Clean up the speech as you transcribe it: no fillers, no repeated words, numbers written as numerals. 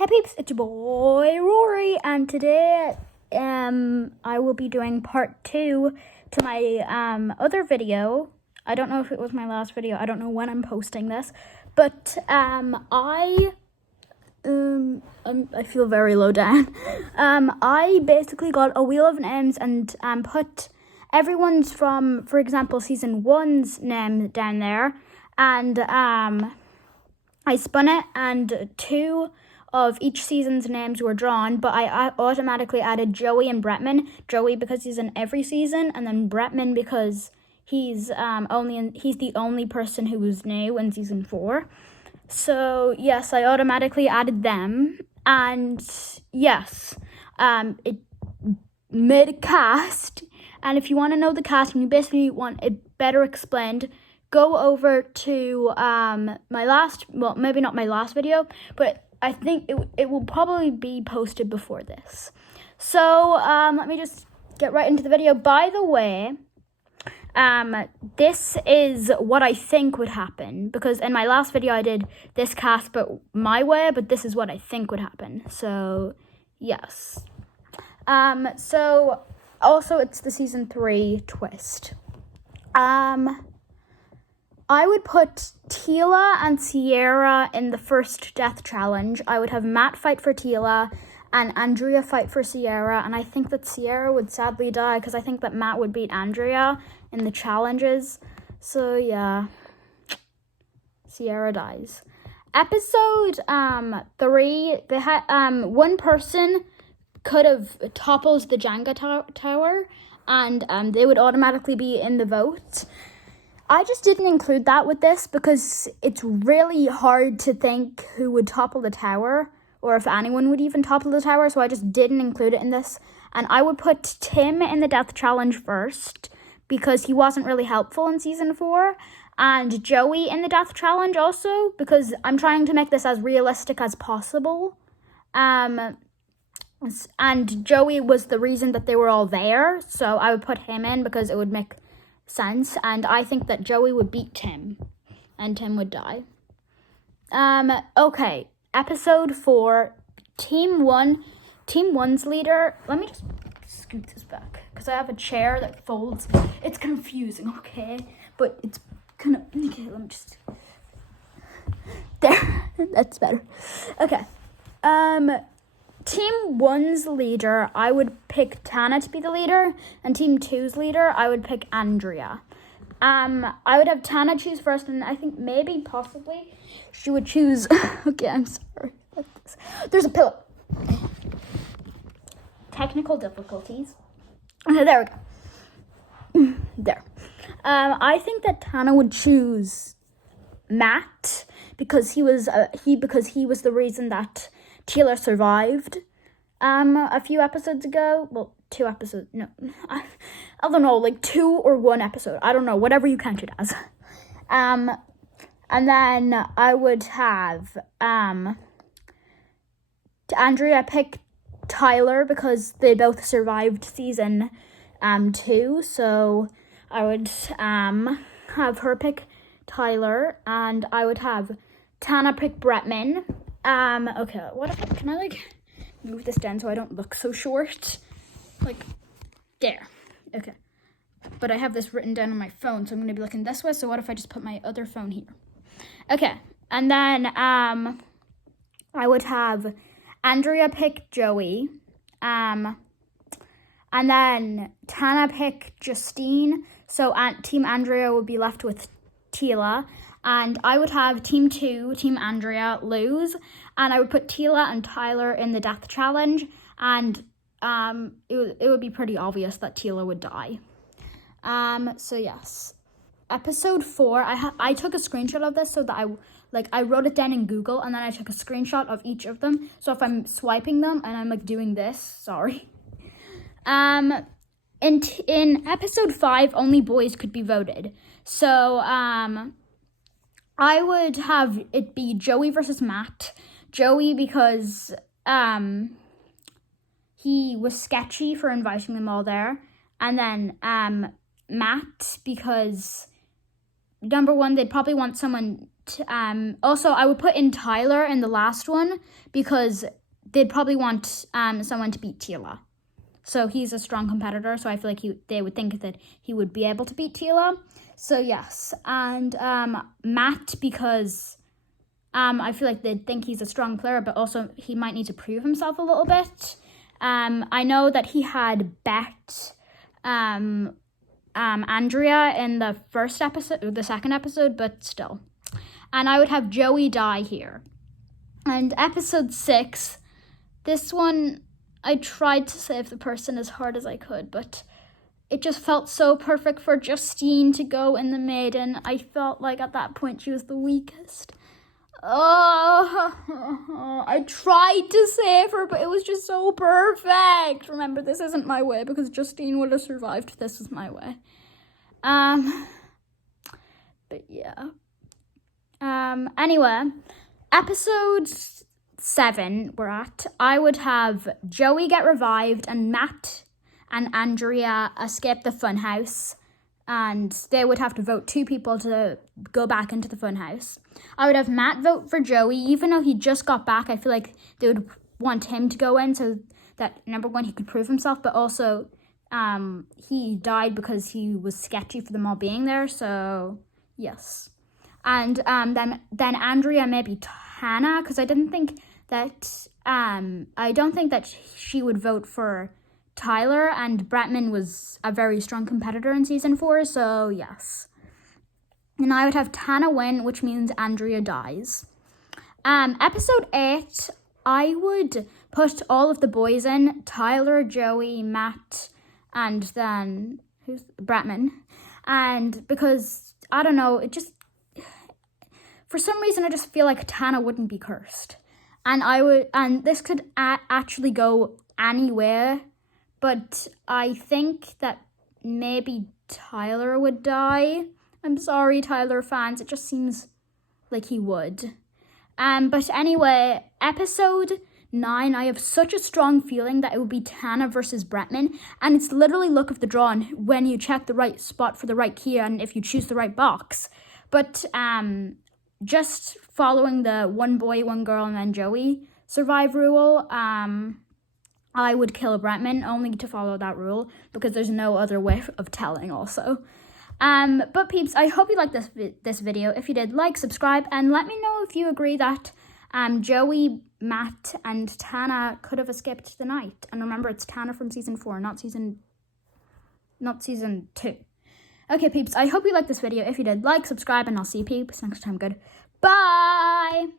Hey peeps, it's your boy Rory, and today I will be doing part 2 to my other video. I don't know if it was my last video. I don't know when I'm posting this, but I feel very low down. I basically got a wheel of names and put everyone's from, for example, season 1's name down there, and I spun it, and 2 of each season's names were drawn, but I automatically added Joey and Bretman. Joey because he's in every season, and then Bretman because he's the only person who was new in season 4. So yes, I automatically added them, and yes, it made a cast. And if you want to know the cast and you basically want it better explained, go over to my last, well, maybe not my last video, but I think it will probably be posted before this. So let me just get right into the video. By the way, this is what I think would happen, because in my last video I did this cast but my way, but this is what I think would happen. So yes. So also it's the season 3 twist. I would put Tila and Sierra in the first death challenge. I would have Matt fight for Tila and Andrea fight for Sierra. And I think that Sierra would sadly die because I think that Matt would beat Andrea in the challenges. So yeah, Sierra dies. Episode 3, they had one person could have toppled the Jenga tower, and they would automatically be in the vote. I just didn't include that with this because it's really hard to think who would topple the tower, or if anyone would even topple the tower, so I just didn't include it in this. And I would put Tim in the death challenge first because he wasn't really helpful in season 4, and Joey in the death challenge also because I'm trying to make this as realistic as possible. And Joey was the reason that they were all there, so I would put him in because it would make sense, and I think that Joey would beat Tim and Tim would die. Okay, episode 4, team 1's leader. Let me just scoot this back because I have a chair that folds. It's confusing, okay, but it's kind of okay. Let me just there. That's better. Okay. Team 1's leader, I would pick Tana to be the leader, and Team 2's leader, I would pick Andrea. I would have Tana choose first, and I think maybe, possibly, she would choose... Okay, I'm sorry about this. There's a pillow. Technical difficulties. Okay, there we go. There. I think that Tana would choose Matt, because he was the reason that Tila survived a few episodes ago. Well, 2 episodes. No, I don't know, like 2 or 1 episode. I don't know, whatever you count it as. And then I would have Andrea pick Tyler because they both survived season 2. So I would have her pick Tyler, and I would have Tana pick Bretman. Okay, what if can I like move this down so I don't look so short? Like there. Okay. But I have this written down on my phone, so I'm gonna be looking this way. So what if I just put my other phone here? Okay. And then I would have Andrea pick Joey. And then Tana pick Justine. So Team Andrea would be left with Tila. And I would have Team 2, Team Andrea, lose. And I would put Tila and Tyler in the death challenge. And it would be pretty obvious that Tila would die. So yes. Episode 4, I took a screenshot of this so that I wrote it down in Google. And then I took a screenshot of each of them. So if I'm swiping them and I'm like doing this, sorry. In episode 5, only boys could be voted. So, I would have it be Joey versus Matt. Joey because he was sketchy for inviting them all there. And then Matt because, number one, they'd probably want someone also I would put in Tyler in the last one because they'd probably want someone to beat Tila. So he's a strong competitor, so I feel like they would think that he would be able to beat Tila. So yes, and Matt, because I feel like they'd think he's a strong player, but also he might need to prove himself a little bit. I know that he had bet Andrea in the first episode, or the second episode, but still. And I would have Joey die here. And episode 6, this one, I tried to save the person as hard as I could, but it just felt so perfect for Justine to go in the maiden. I felt like at that point she was the weakest. Oh, I tried to save her, but it was just so perfect. Remember, this isn't my way because Justine would have survived. This is my way. But yeah. Anyway, episode 7 we're at. I would have Joey get revived and Matt and Andrea escape the funhouse. And they would have to vote 2 people to go back into the funhouse. I would have Matt vote for Joey, even though he just got back. I feel like they would want him to go in so that, number one, he could prove himself, but also he died because he was sketchy for them all being there. So yes, and then Andrea, maybe Tana, because I don't think that she would vote for Tyler, and Bretman was a very strong competitor in season 4, so yes. And I would have Tana win, which means Andrea dies. Episode 8, I would put all of the boys in, Tyler, Joey, Matt, and then, who's Bretman? And because, I don't know, it just, for some reason, I just feel like Tana wouldn't be cursed. And this could actually go anywhere. But I think that maybe Tyler would die. I'm sorry, Tyler fans. It just seems like he would. But anyway, episode 9, I have such a strong feeling that it would be Tana versus Bretman. And it's literally luck of the draw when you check the right spot for the right key and if you choose the right box. But just following the one boy, one girl, and then Joey survive rule, I would kill Bretman only to follow that rule because there's no other way of telling also. But peeps, I hope you liked this video. If you did, like, subscribe, and let me know if you agree that Joey, Matt, and Tana could have escaped the night. And remember, it's Tana from season 4, not season 2. Okay, peeps, I hope you liked this video. If you did, like, subscribe, and I'll see you peeps next time. Good. Bye!